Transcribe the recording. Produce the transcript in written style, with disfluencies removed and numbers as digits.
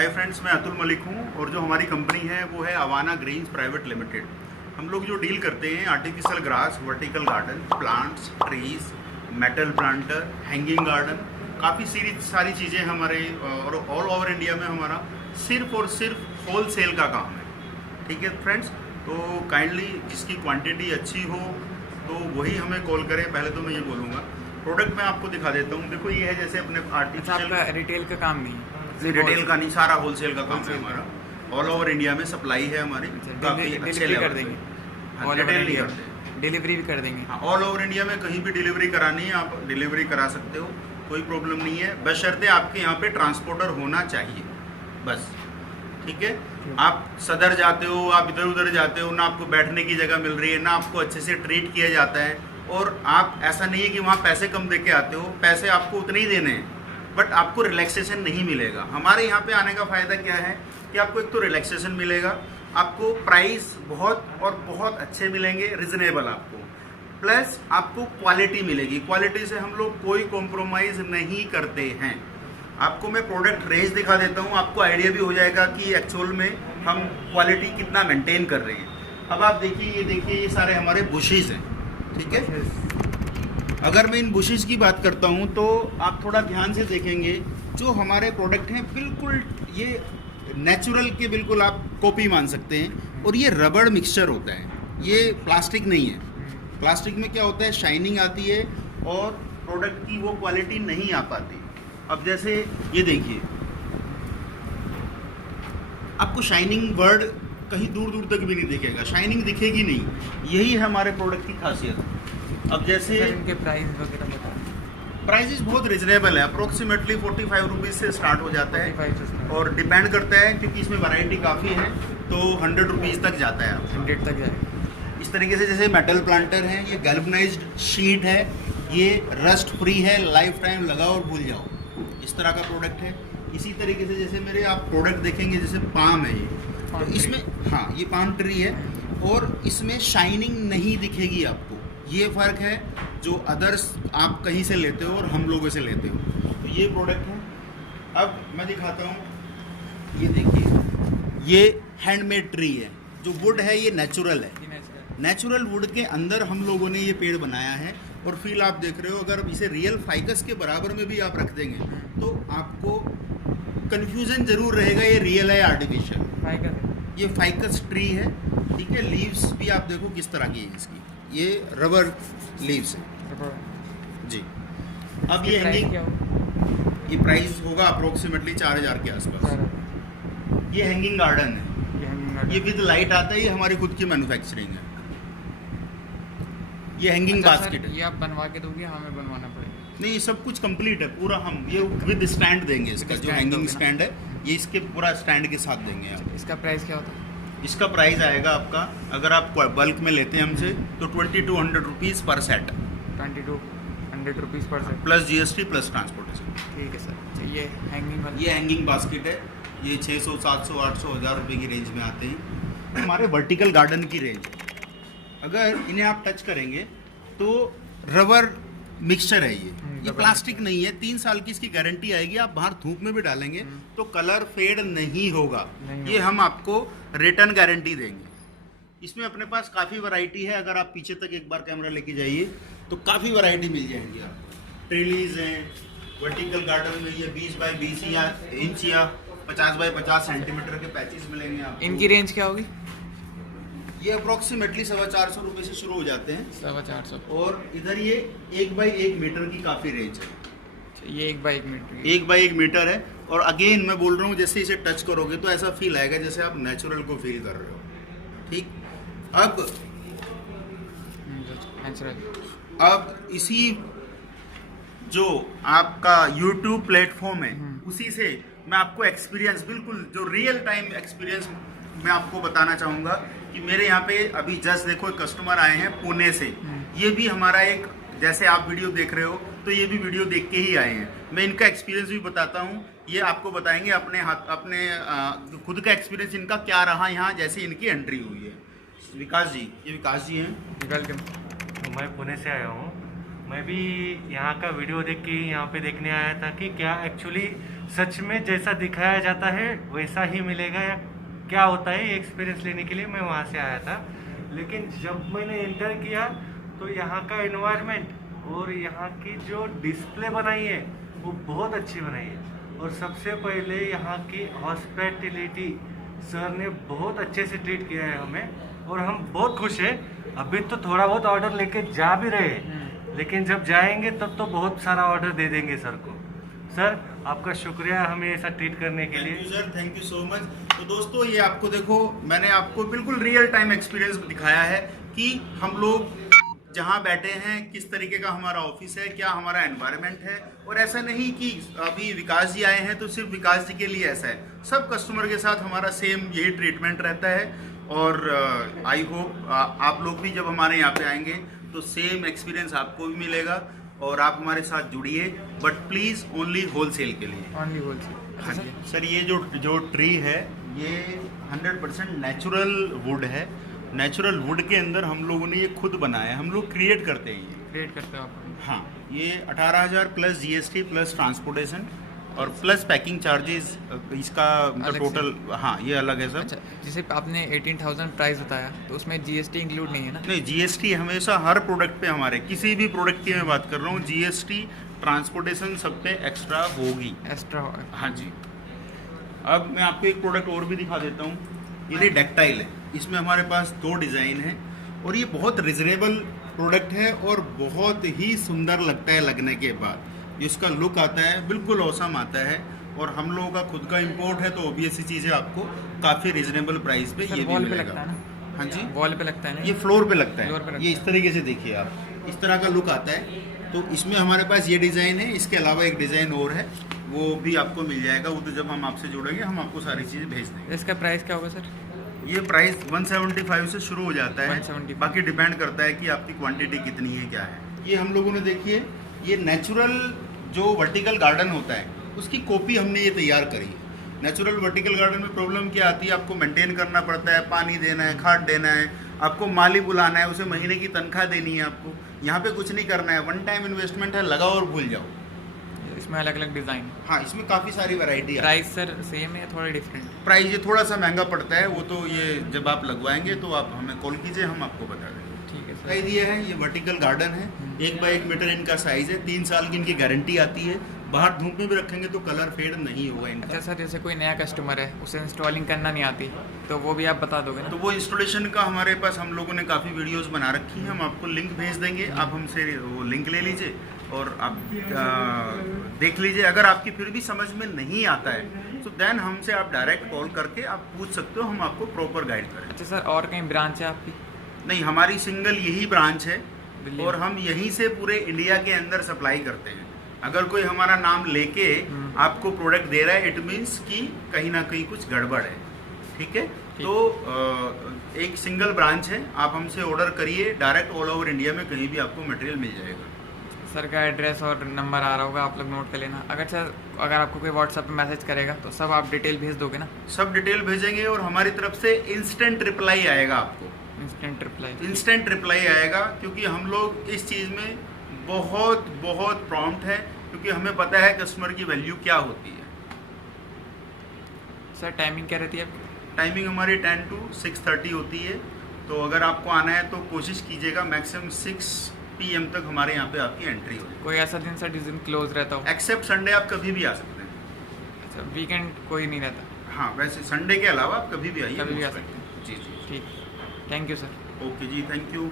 Hi friends, मैं अतुल मलिक हूँ और जो हमारी कंपनी है वो है अवाना ग्रीन्स प्राइवेट लिमिटेड। हम लोग जो डील करते हैं artificial grass, vertical garden, plants, trees, metal planter, hanging garden, काफ़ी सारी चीज़ें हमारे और ऑल ओवर इंडिया में हमारा सिर्फ और सिर्फ होलसेल का काम है। ठीक है फ्रेंड्स, तो काइंडली जिसकी क्वांटिटी अच्छी हो तो वही हमें कॉल करें। पहले तो मैं ये बोलूँगा, प्रोडक्ट मैं आपको दिखा देता हूँ। देखो ये है जैसे अपने आर्टिफिशियल, आपका रिटेल का काम नहीं है? रिटेल का नहीं, सारा होलसेल का काम है हमारा। ऑल ओवर इंडिया में सप्लाई है हमारी, काफ़ी अच्छे लेवल कर देंगे। हाँ, रिटेल नहीं करते, डिलीवरी भी कर देंगे। हाँ, ऑल ओवर इंडिया में कहीं भी डिलीवरी करानी है आप डिलीवरी करा सकते हो, कोई प्रॉब्लम नहीं है। बशर्ते आपके यहाँ पे ट्रांसपोर्टर होना चाहिए बस। ठीक है, आप सदर जाते हो, आप इधर उधर जाते हो ना, आपको बैठने की जगह मिल रही है ना, आपको अच्छे से ट्रीट किया जाता है, और आप ऐसा नहीं है कि वहाँ पैसे कम दे के आते हो, पैसे आपको उतने ही देने हैं बट आपको रिलैक्सेशन नहीं मिलेगा। हमारे यहाँ पे आने का फ़ायदा क्या है कि आपको एक तो रिलैक्सेशन मिलेगा, आपको प्राइस बहुत और बहुत अच्छे मिलेंगे, रिजनेबल आपको, प्लस आपको क्वालिटी मिलेगी। क्वालिटी से हम लोग कोई कॉम्प्रोमाइज़ नहीं करते हैं। आपको मैं प्रोडक्ट रेंज दिखा देता हूँ, आपको आइडिया भी हो जाएगा कि एक्चुअल में हम क्वालिटी कितना मेंटेन कर रहे हैं। अब आप देखिए ये सारे हमारे बुशेज़ हैं। ठीक है, अगर मैं इन बुशेस की बात करता हूं तो आप थोड़ा ध्यान से देखेंगे, जो हमारे प्रोडक्ट हैं बिल्कुल ये नेचुरल के बिल्कुल आप कॉपी मान सकते हैं। और ये रबड़ मिक्सचर होता है, ये प्लास्टिक नहीं है। प्लास्टिक में क्या होता है, शाइनिंग आती है और प्रोडक्ट की वो क्वालिटी नहीं आ पाती। अब जैसे ये देखिए, आपको शाइनिंग वर्ड कहीं दूर दूर तक भी नहीं दिखेगा, शाइनिंग दिखेगी नहीं। यही है हमारे प्रोडक्ट की खासियत। अब जैसे इनके प्राइस वगैरह बता। प्राइसेस बहुत रिजनेबल है, अप्रोक्सीमेटली 45 रुपीज़ से स्टार्ट हो जाता है 45 से और डिपेंड करता है क्योंकि इसमें वैरायटी काफ़ी है, तो 100 रुपीज़ तक जाता है। 100 तक जाएगा। इस तरीके से जैसे मेटल प्लांटर है, ये गैल्वनाइज्ड शीट है, ये रस्ट फ्री है, लाइफ टाइम लगाओ और भूल जाओ, इस तरह का प्रोडक्ट है। इसी तरीके से जैसे मेरे आप प्रोडक्ट देखेंगे, जैसे पाम है ये, तो इसमें हाँ ये पाम ट्री है और इसमें शाइनिंग नहीं दिखेगी आपको। ये फ़र्क है जो अदर्स आप कहीं से लेते हो और हम लोगों से लेते हो। तो ये प्रोडक्ट है। अब मैं दिखाता हूँ, ये देखिए ये हैंडमेड ट्री है, जो वुड है ये नेचुरल है। नेचुरल वुड के अंदर हम लोगों ने ये पेड़ बनाया है और फील आप देख रहे हो। अगर इसे रियल फाइकस के बराबर में भी आप रख देंगे तो आपको कन्फ्यूज़न ज़रूर रहेगा ये रियल है आर्टिफिशियल। ये फाइकस ट्री है। ठीक है, लीव्स भी आप देखो किस तरह की है इसकी, ये रबर लीव्स है जी। अब ये हैंगिंग, ये प्राइस होगा अप्रोक्सीमेटली 4000 के आसपास। ये हैंगिंग गार्डन है, ये विद लाइट आता है, ये हमारी खुद की मैन्युफैक्चरिंग है। ये हैंगिंग बास्केट है। ये आप बनवा के दोगे, हमें बनवाना पड़ेगा? नहीं, ये सब कुछ कंप्लीट है पूरा, हम ये विद स्टैंड देंगे। इसका जो हैंगिंग स्टैंड है ये इसके पूरा स्टैंड के साथ देंगे आप। इसका प्राइस क्या होता है? इसका प्राइस आएगा आपका, अगर आप बल्क में लेते हैं हमसे तो 2200 रुपीज़ पर सेट। 2200 रुपीज़ पर set plus GST plus transportation. ठीक है सर। ये हैंगिंग वाला, ये हैंगिंग बास्केट है, ये 600, 700, 800, 1000 रुपये की रेंज में आते हैं। हमारे वर्टिकल गार्डन की रेंज, अगर इन्हें आप टच करेंगे तो रबर मिक्सचर है ये प्लास्टिक नहीं है। 3 साल की इसकी गारंटी आएगी, आप बाहर धूप में भी डालेंगे तो कलर फेड नहीं होगा। ये हम आपको रिटर्न गारंटी देंगे। इसमें अपने पास काफ़ी वैरायटी है, अगर आप पीछे तक एक बार कैमरा लेके जाइए तो काफ़ी वैरायटी मिल जाएंगी आपको। ट्रेलीज हैं, वर्टिकल गार्डन में ये 20 बाई 20 इंच या 50 बाई 50 सेंटीमीटर के पैचेस मिलेंगे आपको। इनकी रेंज क्या होगी? ये अप्रोक्सीमेटली 450 रुपये से शुरू हो जाते हैं। 450। और इधर ये 1 बाई 1 मीटर की काफ़ी रेंज है। ये 1 बाई 1 मीटर, 1 बाई 1 मीटर है। और अगेन मैं बोल रहा हूँ, जैसे इसे टच करोगे तो ऐसा फील आएगा जैसे आप नेचुरल को फील कर रहे हो। ठीक, अब इसी जो आपका YouTube प्लेटफॉर्म है उसी से मैं आपको एक्सपीरियंस, बिल्कुल जो रियल टाइम एक्सपीरियंस मैं आपको बताना चाहूँगा कि मेरे यहाँ पे अभी जस्ट देखो एक कस्टमर आए हैं पुणे से। ये भी हमारा एक, जैसे आप वीडियो देख रहे हो तो ये भी वीडियो देख के ही आए हैं। मैं इनका एक्सपीरियंस भी बताता हूँ, ये आपको बताएंगे अपने खुद का एक्सपीरियंस इनका क्या रहा यहाँ जैसे इनकी एंट्री हुई है। विकास जी, ये विकास जी हैं। वेलकम। मैं पुणे से आया हूँ। मैं भी यहाँ का वीडियो देख के यहाँ पे देखने आया था कि क्या एक्चुअली सच में जैसा दिखाया जाता है वैसा ही मिलेगा या क्या होता है, ये एक्सपीरियंस लेने के लिए मैं वहाँ से आया था। लेकिन जब मैंने एंटर किया तो यहाँ का एनवायरनमेंट और यहाँ की जो डिस्प्ले बनाई है वो बहुत अच्छी बनाई है। और सबसे पहले यहाँ की हॉस्पिटैलिटी, सर ने बहुत अच्छे से ट्रीट किया है हमें और हम बहुत खुश हैं। अभी तो थोड़ा बहुत ऑर्डर लेके जा भी रहे हैं, लेकिन जब जाएंगे तब तो बहुत सारा ऑर्डर दे देंगे सर को। सर आपका शुक्रिया हमें ऐसा ट्रीट करने के लिए। Thank you sir, thank you so much. तो दोस्तों ये आपको देखो, मैंने आपको बिल्कुल रियल टाइम एक्सपीरियंस दिखाया है कि हम लोग जहाँ बैठे हैं किस तरीके का हमारा ऑफिस है, क्या हमारा एनवायरनमेंट है। और ऐसा नहीं कि अभी विकास जी आए हैं तो सिर्फ विकास जी के लिए ऐसा है, सब कस्टमर के साथ हमारा सेम यही ट्रीटमेंट रहता है। और आई होप आप लोग भी जब हमारे यहाँ पे आएंगे तो सेम एक्सपीरियंस आपको भी मिलेगा और आप हमारे साथ जुड़िए, बट प्लीज़ ओनली होलसेल के लिए। Only wholesale. हाँ जी सर, ये जो ट्री है ये 100% नेचुरल वुड है। नेचुरल वुड के अंदर हम लोगों ने ये खुद बनाया है, हम लोग क्रिएट करते हैं ये। क्रिएट करते हो आप? हाँ, ये 18,000 प्लस GST प्लस ट्रांसपोर्टेशन और प्लस पैकिंग चार्जेस इसका अलग टोटल। हाँ, ये अलग है सर। अच्छा, जैसे आपने 18,000 प्राइस बताया तो उसमें GST इंक्लूड नहीं है ना? नहीं, GST हमेशा हर प्रोडक्ट पे, हमारे किसी भी प्रोडक्ट की मैं बात कर रहा हूँ, GST ट्रांसपोर्टेशन सब पे एक्स्ट्रा होगी। एक्स्ट्रा होगा। हाँ जी। अब मैं आपको एक प्रोडक्ट और भी दिखा देता हूँ। ये डक्टाइल है, इसमें हमारे पास 2 डिज़ाइन है और ये बहुत रिजनेबल प्रोडक्ट है और बहुत ही सुंदर लगता है लगने के बाद। इसका लुक आता है बिल्कुल औसम आता है और हम लोगों का खुद का इंपोर्ट है तो ऑब्वियस सी चीज़ है, आपको काफ़ी रिजनेबल प्राइस पे ये भी वॉल पे मिलेगा। लगता है ना? हाँ जी, वॉल पे लगता है ना? ये फ्लोर पे लगता फ्लोर पे है। लगता ये इस तरीके से देखिए आप, इस तरह का लुक आता है। तो इसमें हमारे पास ये डिज़ाइन है, इसके अलावा एक डिज़ाइन और है, वो भी आपको मिल जाएगा। वो तो जब हम आपसे जुड़ेंगे हम आपको सारी चीज़ें भेज देंगे। इसका प्राइस क्या होगा सर? ये प्राइस 175 से शुरू हो जाता है, 175। बाकी डिपेंड करता है कि आपकी क्वांटिटी कितनी है, क्या है। ये हम लोगों ने देखिए, ये नेचुरल जो वर्टिकल गार्डन होता है उसकी कॉपी हमने ये तैयार करी है। नेचुरल वर्टिकल गार्डन में प्रॉब्लम क्या आती है, आपको मेंटेन करना पड़ता है, पानी देना है, खाद देना है, आपको माली बुलाना है, उसे महीने की तनख्वाह देनी है आपको। यहाँ पे कुछ नहीं करना है, वन टाइम इन्वेस्टमेंट है, लगाओ और भूल जाओ। इसमें अलग अलग डिज़ाइन। हाँ, इसमें काफ़ी सारी वैरायटी है। प्राइस सर सेम है या थोड़ा डिफरेंट? प्राइस ये थोड़ा सा महंगा पड़ता है, वो तो ये जब आप लगवाएंगे तो आप हमें कॉल कीजिए, हम आपको बता देंगे। ठीक है सर। दिखाई दिया है, ये वर्टिकल गार्डन है, 1 बाई 1 मीटर इनका साइज़ है, 3 साल की इनकी गारंटी आती है। बाहर धूप में भी रखेंगे तो कलर फेड नहीं होगा इनका। अच्छा सर, जैसे कोई नया कस्टमर है उसे इंस्टॉलिंग करना नहीं आती तो वो भी आप बता दोगे ना? तो वो इंस्टॉलेशन का हमारे पास हम लोगों ने काफ़ी वीडियोस बना रखी हैं, हम आपको लिंक भेज देंगे, आप हमसे वो लिंक ले लीजिए और आप देख लीजिए। अगर आपकी फिर भी समझ में नहीं आता है तो देन हमसे आप डायरेक्ट कॉल करके आप पूछ सकते हो, हम आपको प्रॉपर गाइड करें। अच्छा सर, और कहीं ब्रांच है आपकी? नहीं, हमारी सिंगल यही ब्रांच है दिल्ली और हम यहीं से पूरे इंडिया के अंदर सप्लाई करते हैं। अगर कोई हमारा नाम लेके आपको प्रोडक्ट दे रहा है, इट मीन्स कि कहीं ना कहीं कुछ गड़बड़ है। ठीक है, तो एक सिंगल ब्रांच है, आप हमसे ऑर्डर करिए, डायरेक्ट ऑल ओवर इंडिया में कहीं भी आपको मटेरियल मिल जाएगा। सर का एड्रेस और नंबर आ रहा होगा, आप लोग नोट कर लेना। अगर आपको कोई व्हाट्सएप पे मैसेज करेगा तो सब आप डिटेल भेज दोगे ना? सब डिटेल भेजेंगे और हमारी तरफ से इंस्टेंट रिप्लाई आएगा आपको। Instant reply? इंस्टेंट रिप्लाई आएगा, क्योंकि हम लोग इस चीज़ में बहुत बहुत प्रॉम्प्ट है, क्योंकि हमें पता है कस्टमर की वैल्यू क्या होती है। सर टाइमिंग क्या रहती है आपकी? टाइमिंग हमारी 10 to 6:30 होती है, तो अगर आपको आना है तो कोशिश कीजिएगा मैक्सिमम 6 PM तक हमारे यहाँ पे आपकी एंट्री हो जाए। कोई ऐसा दिन सर जिस दिन क्लोज रहता हो? एक्सेप्ट संडे आप कभी भी आ सकते हैं। अच्छा, वीकेंड कोई नहीं रहता? हाँ, वैसे संडे के अलावा आप कभी भी आइए। कभी भी आ सकते हैं। जी जी, ठीक, थैंक यू सर। ओके जी, थैंक यू।